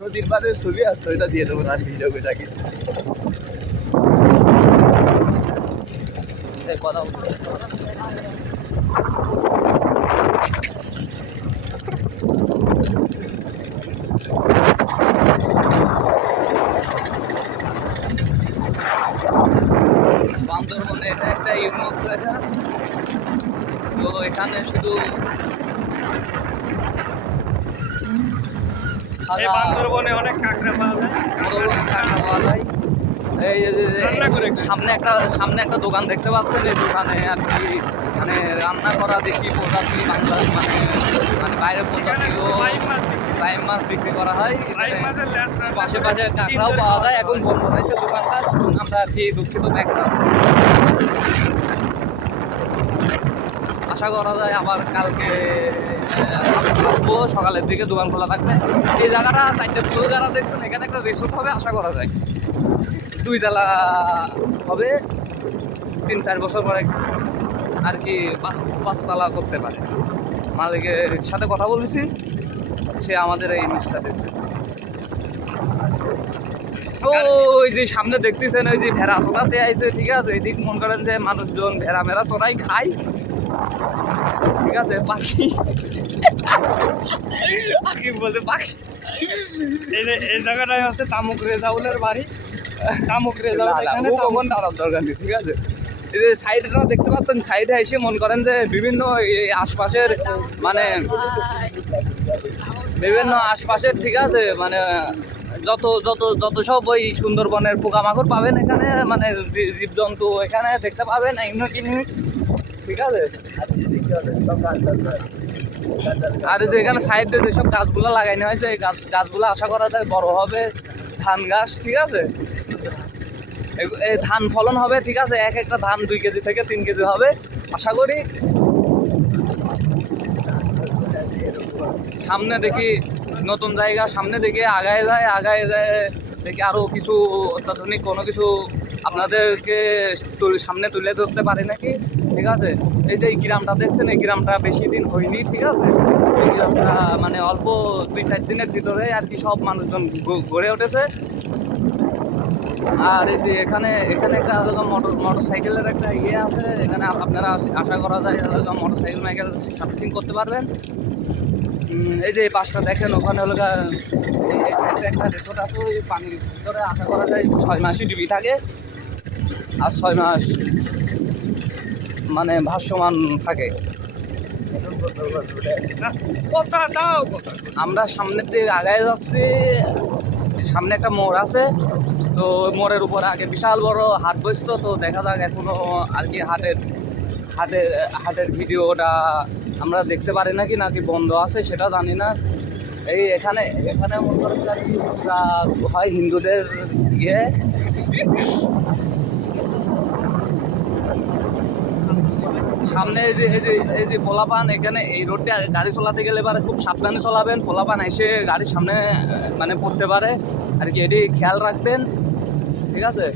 নদীর পাড়ে ছবি আসতো, এটা দিয়ে দেবো না ভিডিও করে রাখি। কথা বান্দরবনে এটা একটা ইউনিক জায়গা। তো এখানে শুধু বান্দরবনে অনেক কাঁকড়া পাওয়া যায়, কাঁকড়া পাওয়া যায়। এই যে সামনে একটা দোকান দেখতে পাচ্ছেন, এই দোকানে আর কি মানে রান্না করা দেখি প্রজাতি বাংলা মানে বাইরের প্রজাতিও বাইম মাছ বিক্রি করা হয়। পাশে পাশে কাঁকড়াও পাওয়া যায়। এখন বন্ধ হয়েছে দোকানটা, আমরা আর কি দুঃখিত ব্যাগটা। আশা করা যায় আবার কালকে সকালের দিকে দোকান খোলা থাকবে। এই জায়গাটা চারটে পুরো যারা দেখছেন, এখানে একটা রিসোর্ট হবে আশা করা যায়। 2 তলা হবে, 3-4 বছর পরে আর কি 5 তলা করতে পারে। মালিকের সাথে কথা বলেছি, সে আমাদের এই জিনিসটা দিচ্ছে। ওই যে সামনে দেখতেছেন, ওই যে ভেড়া চড়াতে আইছে, ঠিক আছে। এদিক মনে করেন যে মানুষজন ভেড়া মেরা চড়াই খায়, ঠিক আছে। পাখি পাখি বলতে পাখি এই জায়গাটাই হচ্ছে তামুক রেজাউলের বাড়ি। তামুক রেজাউল এখানে কখন দাঁড়ার দরকার নেই, ঠিক আছে। এই যে সাইডটা দেখতে পাচ্ছেন, সাইডে এসে মনে করেন যে বিভিন্ন আশপাশের মানে ঠিক আছে, মানে যত যত যত সব ওই সুন্দরবনের পোকামাকড় পাবেন এখানে, মানে জীবজন্তু এখানে দেখতে পাবেন ইউনিক, ঠিক আছে। আর যে এখানে সাইডে যেসব গাছগুলো লাগানো হয়েছে, এই গাছগুলো আশা করা যায় বড় হবে। ধান গাছ, ঠিক আছে। এই ধান ফলন হবে, ঠিক আছে। এক একটা ধান 2 কেজি থেকে 3 কেজি হবে আশা করি। সামনে দেখি নতুন জায়গা, সামনে দেখি আগায় যায় দেখি আরো কিছু অত্যাধুনিক কোনো কিছু আপনাদেরকে সামনে তুলে ধরতে পারি নাকি, ঠিক আছে। এই যে এই গ্রামটা দেখছেন, এই গ্রামটা বেশি দিন হয়নি, ঠিক আছে। এই গ্রামটা মানে অল্প 2-4 দিনের ভিতরে আর কি সব মানুষজন গড়ে উঠেছে। আর এই যে এখানে একটা মোটর সাইকেলের একটা ইয়ে আছে এখানে, আপনারা আশা করা যায় মোটর সাইকেল সার্ভিসিং করতে পারবেন। এই যে এই পাশটা দেখেন, ওখানে হলো এই সাইডে একটা রিসোর্ট আছে। ওই পানির ভিতরে আশা করা যায় 6 মাসই ডুবি থাকে, আর 6 মাস মানে ভাসমান থাকে। আমরা সামনের দিকে আগায় যাচ্ছি, সামনে একটা মোড় আছে। তো মোড়ের উপরে আগে বিশাল বড় হাট বসতো, তো দেখা যাক এখনো আর কি হাটের ভিডিওটা আমরা দেখতে পারি নাকি বন্ধ আছে সেটা জানি না। এই এখানে মনে করেন আর কি হয় হিন্দুদের ইয়ে। সামনে এই যে পোলাপান, এখানে এই রোডে গাড়ি চালাতে গেলে এবারে খুব সাবধানে চালাবেন। পোলাপান এসে গাড়ির সামনে মানে পড়তে পারে আর কি, এটি খেয়াল রাখবেন, ঠিক আছে।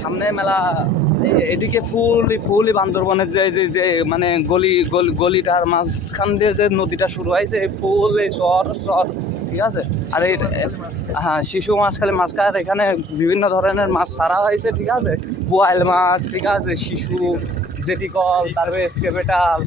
সামনে মেলা, এদিকে ফুলই বান্দরবনের যে মানে গলিটার মাঝখান দিয়ে যে নদীটা শুরু হয়েছে, ফুল এই চর, ঠিক আছে। আর এই হ্যাঁ, শিশু মাছ খালি মাছ খায়। এখানে বিভিন্ন ধরনের মাছ ছাড়া হয়েছে, ঠিক আছে। বোয়াল মাছ, ঠিক আছে, শিশু, জেটিকল, তারপরে স্কেবেটাল।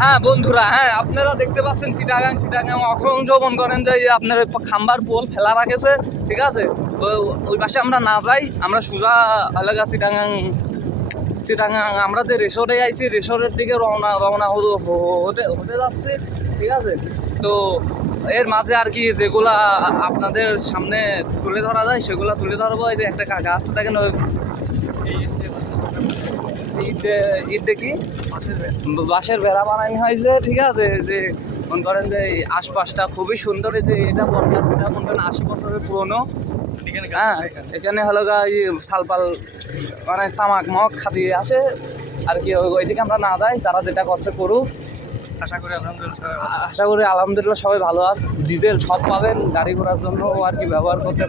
হ্যাঁ বন্ধুরা, হ্যাঁ আপনারা দেখতে পাচ্ছেন চিটাগাং অসংখ্য মন করেন যে আপনার খাম্বার পোল ফেলা রাখেছে, ঠিক আছে। ওই পাশে আমরা না যাই, আমরা সোজা এলাকা চিটাগাং আমরা যে রিসোর্টে আইছি, রিসোর্টের দিকে রওনা হতে যাচ্ছি, ঠিক আছে। তো এর মাঝে আর কি যেগুলা আপনাদের সামনে তুলে ধরা যায় সেগুলো তুলে ধরবো। এই যে একটা গাছটা দেখেন, ঈদ দেখি বাঁশের বেড়া বানানো হয়েছে, ঠিক আছে। যে মনে করেন যে আশপাশটা খুবই সুন্দর। এই যে এটা বটগাছ, এটা মনে করেন 80 বছরের পুরনো। হ্যাঁ, এখানে হলো সালপাল মানে তামাক মগ খাতিয়ে আসে আর কি। ওইদিকে আমরা না যাই, তারা যেটা করছে করুক। আশা করি আলহামদুলিল্লাহ সবাই ভালো আছে। ডিজেল সব পাবেন, গাড়ি ঘোড়ার জন্য আর কি ব্যবহার করতে পারেন।